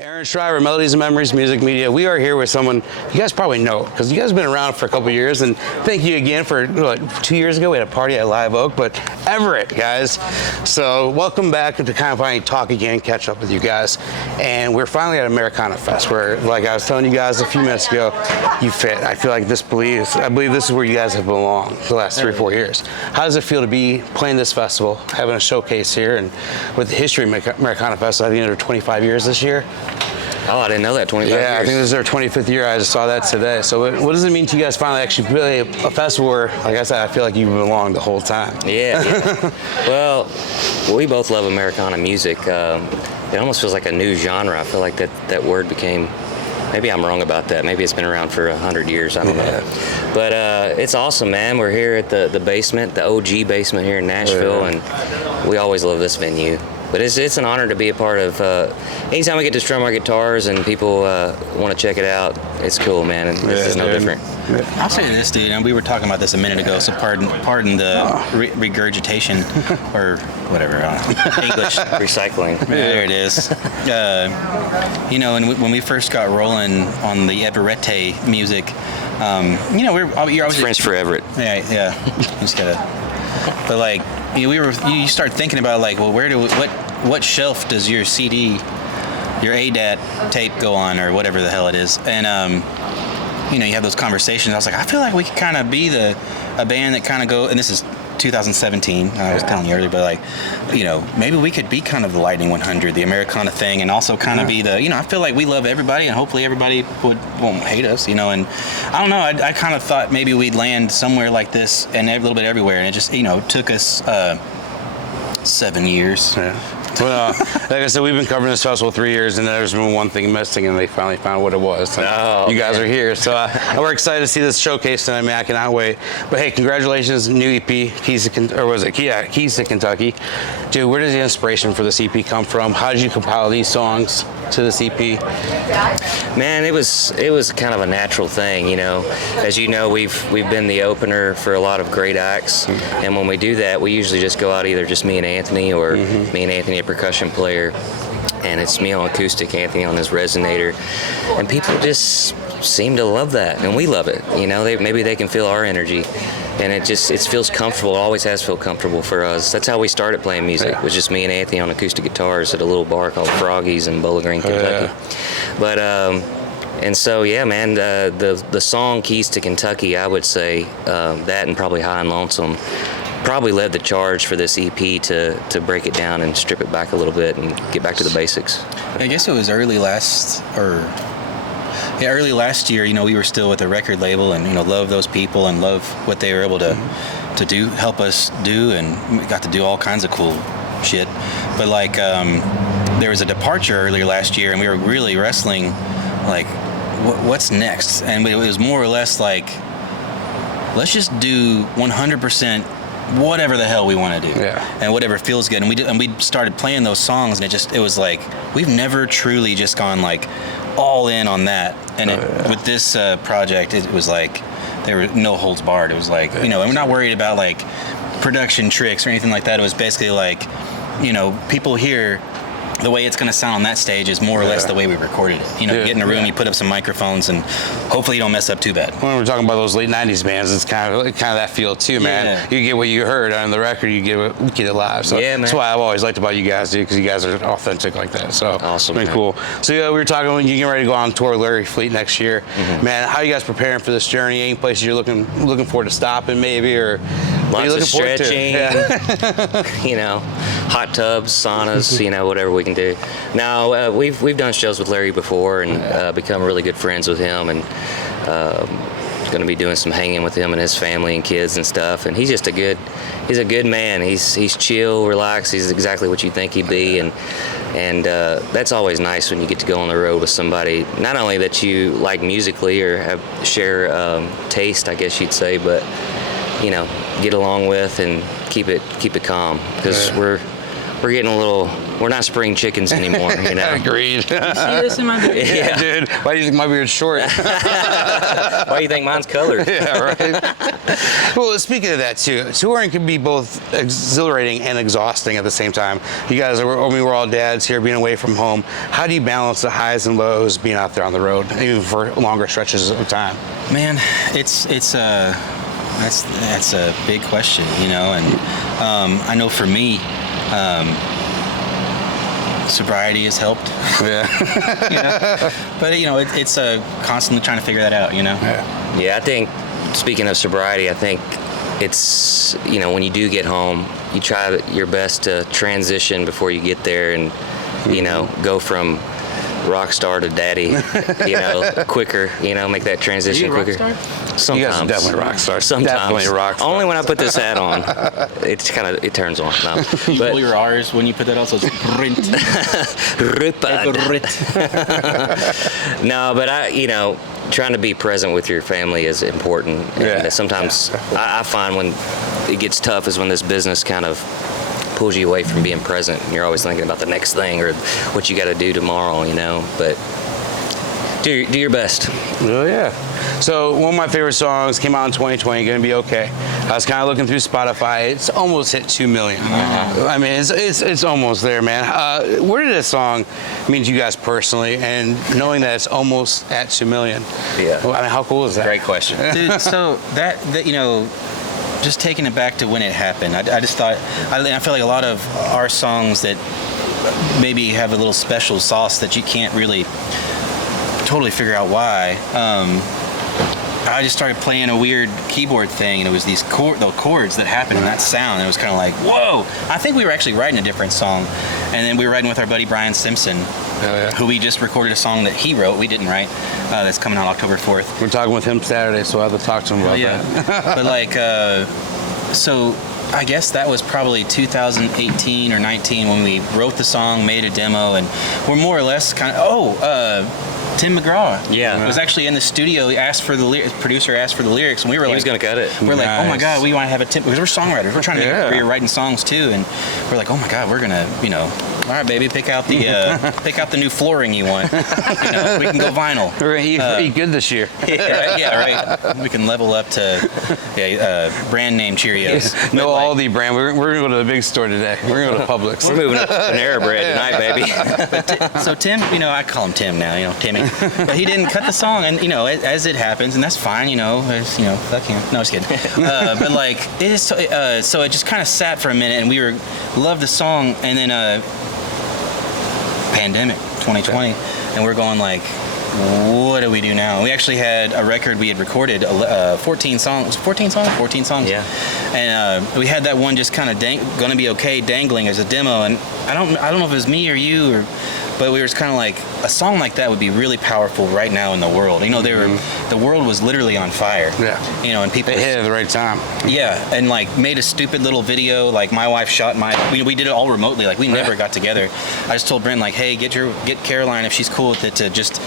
Aaron Shriver, Melodies and Memories Music Media. We are here with someone you guys probably know because you guys have been around for a couple years, and thank you again for 2 years ago we had a party at Live Oak, but Everett, guys. So welcome back to kind of finally talk again, catch up with you guys, and we're finally at Americana Fest where, like I was telling you guys a few minutes ago, you fit. I feel like I believe this is where you guys have belonged for the last 3 or 4 years. How does it feel to be playing this festival, having a showcase here, and with the history of Americana Fest, I think they're 25 years this year? Oh, I didn't know that. 25 years. Yeah, I think this is their 25th year. I just saw that today. So what does it mean to you guys finally actually play a festival where, like I said, I feel like you belong the whole time? Yeah. Well, we both love Americana music. It almost feels like a new genre. I feel like that word became, maybe I'm wrong about that. Maybe it's been around for 100 years. I don't know. But it's awesome, man. We're here at the basement, the OG basement here in Nashville, and we always love this venue. But it's an honor to be a part of. Anytime we get to strum our guitars and people want to check it out, it's cool, man. And this is no different. I'll say this, dude, and we were talking about this a minute ago, so pardon the regurgitation or whatever, English. Recycling. There it is. And when we first got rolling on the Everette music, you're always French for Everett. Yeah. Just gotta. But like, you start thinking about like, well, what shelf does your CD, your ADAT tape go on, or whatever the hell it is, and you have those conversations. I was like, I feel like we could kind of be a band that kind of go, and this is 2017. I was telling you earlier, but like, maybe we could be kind of the Lightning 100, the Americana thing, and also kind of be the, I feel like we love everybody, and hopefully everybody won't hate us, and I don't know, I kind of thought maybe we'd land somewhere like this and a little bit everywhere, and it just, took us 7 years. Yeah. Well, like I said, we've been covering this festival 3 years, and there's been one thing missing, and they finally found what it was. You guys are here, so we're excited to see this showcase tonight. Man, I cannot wait. But hey, congratulations, new EP, Keys to Kentucky. Dude, where does the inspiration for this EP come from? How did you compile these songs to this EP? Man, it was kind of a natural thing, As you know, we've been the opener for a lot of great acts, and when we do that, we usually just go out either just me and Anthony, or me and Anthony, a percussion player, and it's me on acoustic, Anthony on his resonator, and people just seem to love that, and we love it. Maybe they can feel our energy, and it feels comfortable. It always has felt comfortable for us. That's how we started playing music. It was just me and Anthony on acoustic guitars at a little bar called Froggy's in Bowling Green, Kentucky. But and so man, the song Keys to Kentucky, I would say that, and probably High and Lonesome, probably led the charge for this EP to break it down and strip it back a little bit and get back to the basics. I guess it was early last year, we were still with a record label, and love those people and love what they were able to do, help us do, and we got to do all kinds of cool shit. But like, there was a departure earlier last year, and we were really wrestling, like, what's next? And it was more or less like, let's just do 100% whatever the hell we want to do, and whatever feels good. And we started playing those songs, and it was like, we've never truly just gone like all in on that. And with this project, it was like there were no holds barred. It was like, and we're not worried about like production tricks or anything like that. It was basically like, people hear the way it's going to sound on that stage is more or less the way we recorded it. Get in a room, you put up some microphones, and hopefully you don't mess up too bad. When we're talking about those late 90s bands, it's kind of that feel too, man. Yeah. You get what you heard on the record, you get it live. So that's why I've always liked about you guys, dude, because you guys are authentic like that. So awesome, pretty cool. So we were talking when you get ready to go on tour with Larry Fleet next year. Man, how are you guys preparing for this journey? Any places you're looking forward to stopping maybe, or lots of stretching, hot tubs, saunas, whatever we can do. Now, we've done shows with Larry before, and become really good friends with him, and going to be doing some hanging with him and his family and kids and stuff. And he's a good man. He's chill, relaxed. He's exactly what you think he'd be, and that's always nice when you get to go on the road with somebody, not only that you like musically or share taste, I guess you'd say, but get along with and keep it calm, because we're getting a little we're not spring chickens anymore. You know. Agreed. See this in my video? Yeah, dude. Why do you think my beard's short? Why do you think mine's colored? Yeah, right. Well, speaking of that too, touring can be both exhilarating and exhausting at the same time. You guys are, I mean, we're all dads here, being away from home. How do you balance the highs and lows being out there on the road, even for longer stretches of time? Man, that's a big question, you know, and I know for me, sobriety has helped. Yeah. You know? But you know, it's constantly trying to figure that out, you know. Yeah, I think, speaking of sobriety, I think it's, you know, when you do get home, you try your best to transition before you get there and, you know, go from rock star to daddy, you know, quicker, you know, make that transition quicker. Sometimes. You guys are definitely rock stars. Sometimes. Definitely rock stars. Only when I put this hat on, it turns on. No. You But roll your R's when you put that on, so it's no, but you know, trying to be present with your family is important. Yeah. And sometimes I find when it gets tough is when this business kind of pulls you away from being present. And you're always thinking about the next thing or what you got to do tomorrow, you know. But do your best. Oh yeah. So one of my favorite songs came out in 2020, Gonna Be Okay. I was kind of looking through Spotify. It's almost hit 2 million. I mean, it's almost there, man. Where did this song mean to you guys personally, and knowing that it's almost at 2 million? Yeah. Well, I mean, how cool is that? Great question. Dude, so that you know, just taking it back to when it happened, I just thought, I feel like a lot of our songs that maybe have a little special sauce that you can't really totally figure out why. I just started playing a weird keyboard thing, and it was these the chords that happened in that sound. And it was kind of like, whoa! I think we were actually writing a different song, and then we were writing with our buddy Brian Simpson, who we just recorded a song that he wrote. We didn't write. That's coming out October 4th. We're talking with him Saturday, so I'll have to talk to him about that. But like, so I guess that was probably 2018 or 19 when we wrote the song, made a demo, and we're more or less kind of, Tim McGraw. Yeah. Was actually in the studio. He asked for the producer asked for the lyrics, and we were He like, was gonna cut it. we're like, oh my Nice. God, we want to have a Tim, because we're songwriters. We're trying to make a career writing songs too, and we're like, oh my God, we're gonna, you know, all right, baby, pick out the new flooring you want. You know, we can go vinyl. We're gonna eat good this year. Right. We can level up to brand name Cheerios. No But, like, Aldi brand. We're gonna go to the big store today. We're gonna go to Publix. We're moving up to Panera Bread tonight, baby. So Tim, you know, I call him Tim now, you know, Timmy. But he didn't cut the song, and you know, as it happens, and that's fine, you know, fuck him. No, I was kidding. But like, it is so it just kind of sat for a minute, and we loved the song, and then pandemic 2020, and we're going like, what do we do now? We actually had a record we had recorded, 14 songs. 14 songs. Yeah. And we had that one just kind of Gonna Be Okay dangling as a demo, and I don't know if it was me or you, but we were kind of like, a song like that would be really powerful right now in the world. You know, the world was literally on fire. Yeah. You know, and people They hit it at the right time. yeah, and like made a stupid little video. Like my wife shot we did it all remotely. Like we never got together. I just told Brent like, hey, get Caroline, if she's cool with it, to just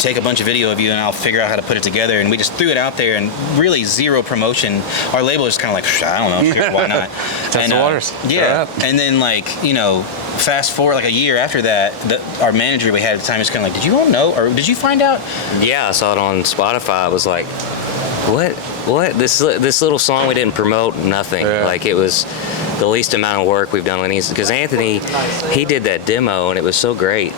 take a bunch of video of you, and I'll figure out how to put it together. And we just threw it out there, and really zero promotion. Our label was kind of like, I don't know, sure, why not? Test the waters. Yeah, and then like, you know, fast forward like a year after that, our manager we had at the time was kind of like, did you all know, or did you find out? Yeah, I saw it on Spotify. I was like, what? This little song we didn't promote, nothing. Yeah. Like, it was the least amount of work we've done. Because Anthony, he did that demo, and it was so great.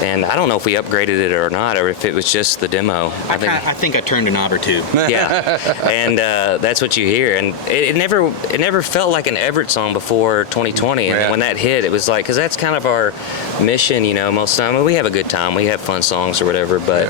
And I don't know if we upgraded it or not, or if it was just the demo. I think I turned a knob or two. Yeah, and that's what you hear, and it never felt like an Everett song before 2020, and when that hit, it was like, because that's kind of our mission, you know. Most of the time, we have a good time, we have fun songs or whatever, but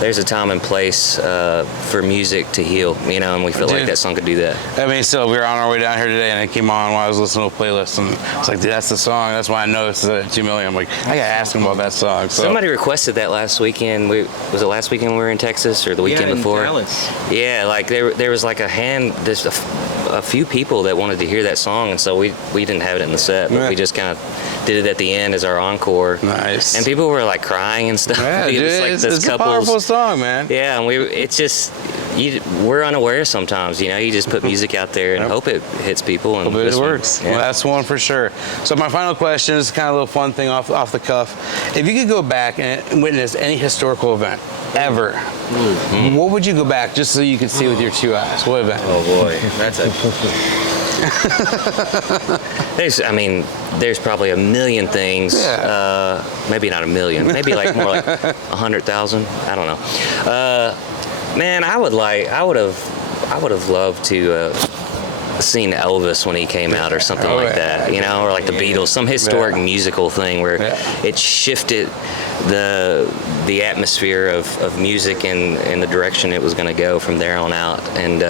there's a time and place for music to heal, you know, and we feel like that song could do that. I mean, so we were on our way down here today, and it came on while I was listening to a playlist, and it's like, dude, that's the song. That's why I know it's 2 million. I'm like, I gotta ask him about that song. So. Somebody requested that last weekend. Was it last weekend we were in Texas, or the weekend before? Dallas. Yeah, like there was like there's a few people that wanted to hear that song, and so we didn't have it in the set, but we just kind of did it at the end as our encore. Nice. And people were like crying and stuff. Yeah, It dude, was like it's this a couple's- powerful song, man. Yeah, and it's just we're unaware sometimes. You know, you just put music out there and hope it hits people. And But it this one, works. yeah. Well, that's one for sure. So my final question is kind of a little fun thing off the cuff. If you could go back and witness any historical event ever, what would you go back just so you could see with your two eyes? What event? Oh boy, that's a. There's probably a million things. Yeah. Maybe not a million. Maybe like more like 100,000. I don't know. Man, I would have loved to seen Elvis when he came out or something like that, you know, or like the Beatles, some historic musical thing where it shifted the atmosphere of music and the direction it was going to go from there on out. And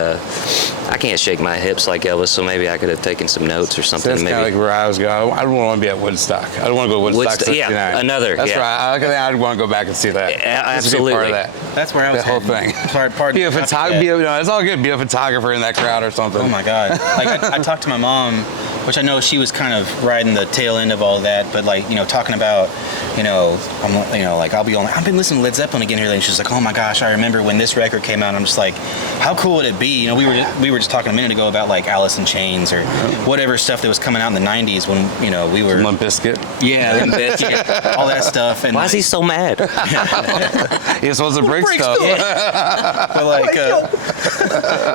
I can't shake my hips like Elvis, so maybe I could have taken some notes or something. That's maybe. kind of like where I was going. I don't want to be at Woodstock. I don't want to go to Woodstock 69. Yeah, another. That's yeah. right. I'd want to go back and see that. Just to be Absolutely. part of that. That's where I was The whole heading. thing. Be a photographer. No, it's all good. Be a photographer in that crowd or something. Oh my God! Like I talked to my mom, which I know she was kind of riding the tail end of all that, but like talking about, like I've been listening to Led Zeppelin again here, and she's like, oh my gosh, I remember when this record came out. And I'm just like, how cool would it be? We were just talking a minute ago about like Alice in Chains or whatever stuff that was coming out in the '90s when we were Limp Bizkit. Yeah, Limp Bizkit, all that stuff. And Why is he so mad? You're supposed to break stuff. But like,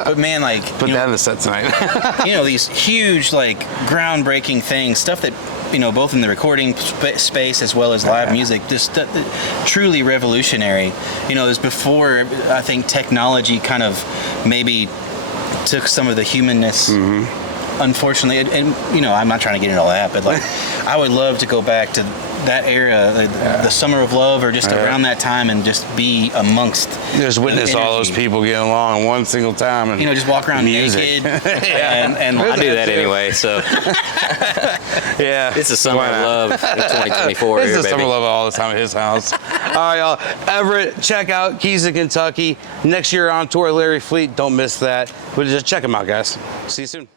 but man, like Put that in the set tonight. these huge, like, groundbreaking things, stuff that, both in the recording space as well as live music, just truly revolutionary. It was before, I think, technology kind of maybe took some of the humanness. Unfortunately, and I'm not trying to get into all that, but like, I would love to go back to that era, the Summer of Love, or just around that time, and just be amongst. Just witness all those people getting along one single time, and just walk around music. naked. and I do that anyway, so yeah, it's a summer of love in 2024. It's here, the baby. summer love all the time at his house. All right, y'all. Everett, check out Keys of Kentucky. Next year on tour, Larry Fleet. Don't miss that. But just check him out, guys. See you soon.